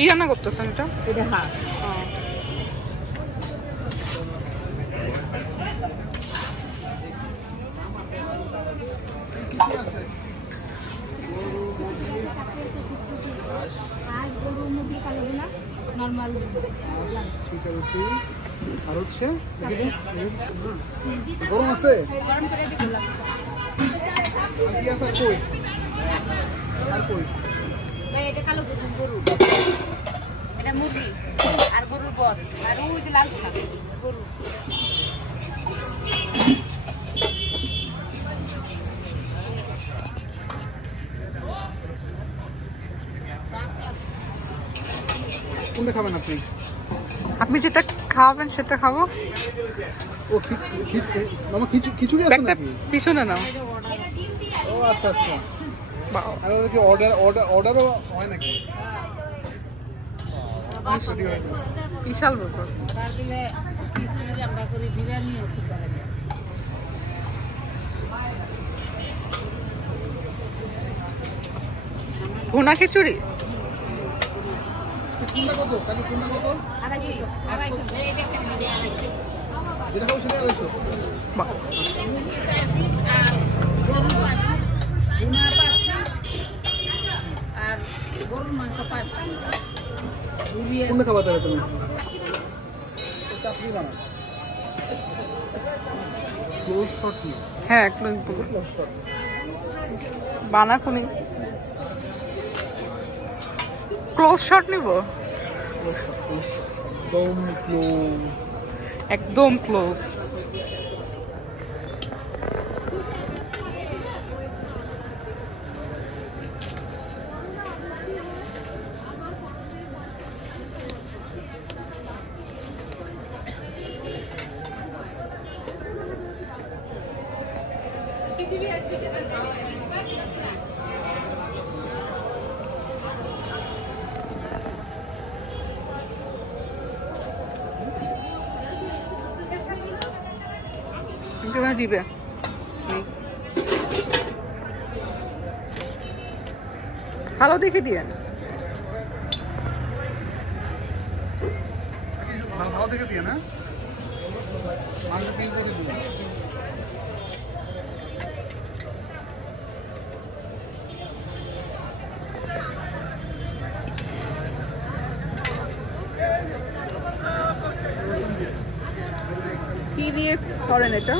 কি রান্না করতেছেন এটা? এটা হাঁস। আর হচ্ছে গরম আছে এটা কালো গরু, এটা মুরগি আর গরুর বর আর ওই যে লাল গরু। কোনটা খাবেন আপনি? আপনি যেটা খাওয়াবেন সেটা খাবো। ও খিচুড়ি আছে নাকি? পিছনে নাও। ও আচ্ছা আচ্ছা। আর ওটা কি অর্ডারও হয় নাকি? বিশাল ব্যাপার। অর্ডার দিলে খিচুড়ি আমরা করি, বিরিয়ানি ওষুধ করে। ভুনা খিচুড়ি কোনটা কত? কালি কোনটা কত? 250 এই দেখেন বিরিয়ানি। যেটা খাবো সেটা 250। আর গরুর মাংস ভুনা 5 আর গরুর মাংস 5। কোনটা খাবা তাহলে তুমি? চাপড়ি বানা। ক্লোজ শট কি? হ্যাঁ একদম ক্লোজ শট। বানা কোনি ক্লোজ শট নিব। একদম ক্লোজ। দিবে ভালো দেখে দিয়ে ভালো দেখে দিয়ে না মাংস পিস করে দিবেন। কি দিয়ে করেন এটা?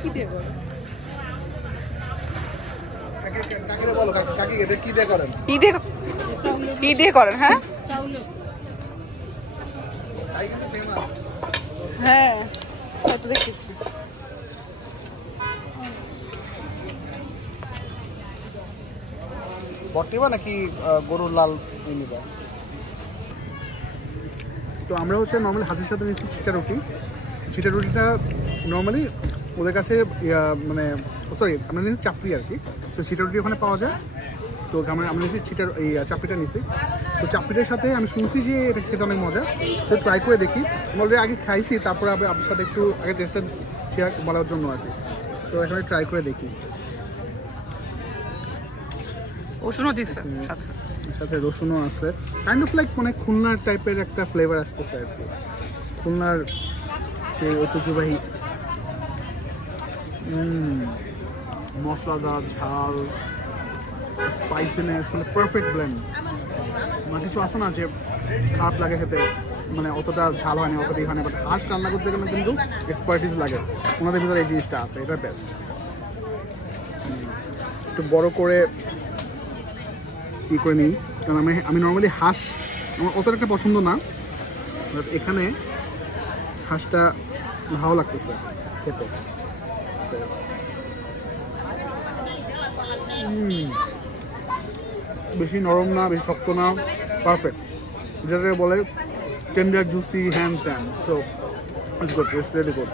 কি দিয়ে করেন? হ্যাঁ হ্যাঁ হয়তো দেখেছি। বটিবা নাকি গরুর লাল নিবা? তো আমরা হচ্ছে নর্মালি হাঁসের সাথে নিচ্ছি চিটা রুটি। চিটা রুটিটা নর্মালি ওদের কাছে মানে সরি আমরা নিচ্ছি চাপড়ি আর কি। তো চিটা রুটি ওখানে পাওয়া যায়। তো আমরা নিচ্ছি চিটার এই চাপড়িটা নিচ্ছি। তো চাপড়িটার সাথে আমি শুনছি যে এটা খেতে অনেক মজা। তো ট্রাই করে দেখি। আমি অলরেডি আগে খাইছি, তারপরে আপনার সাথে একটু আগে টেস্টটা শেয়ার বলার জন্য আর কি। তো এখানে ট্রাই করে দেখি। রসুনও দিচ্ছে সাথে রসুনও আছে। কাইন্ড অফ লাইক মানে খুলনার টাইপের একটা ফ্লেভার আসতেছে আর কি। খুলনার সেই ঐতিহ্যবাহী মশলাদার ঝাল স্পাইসিনেস মানে পারফেক্ট ব্লেন্ড। মানে কিছু আছে না যে খারাপ লাগে খেতে, মানে অতটা ঝাল হয় না, অতটাই হয় না। বাট হাঁস রান্না করতে গেলে কিন্তু এক্সপার্টিস লাগে, ওনাদের ভিতরে এই জিনিসটা আছে, এটা বেস্ট। একটু বড় করে ই করে নিই, কারণ আমি নর্মালি হাঁস আমার অতটা একটা পছন্দ না। বাট এখানে হাঁসটা ভালো লাগতেছে খেতে। বেশি নরম না, বেশি শক্ত না, পারফেক্ট, যেটা বলে tender juicy hand tan. So it's good, it's really good.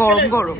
গরম গরম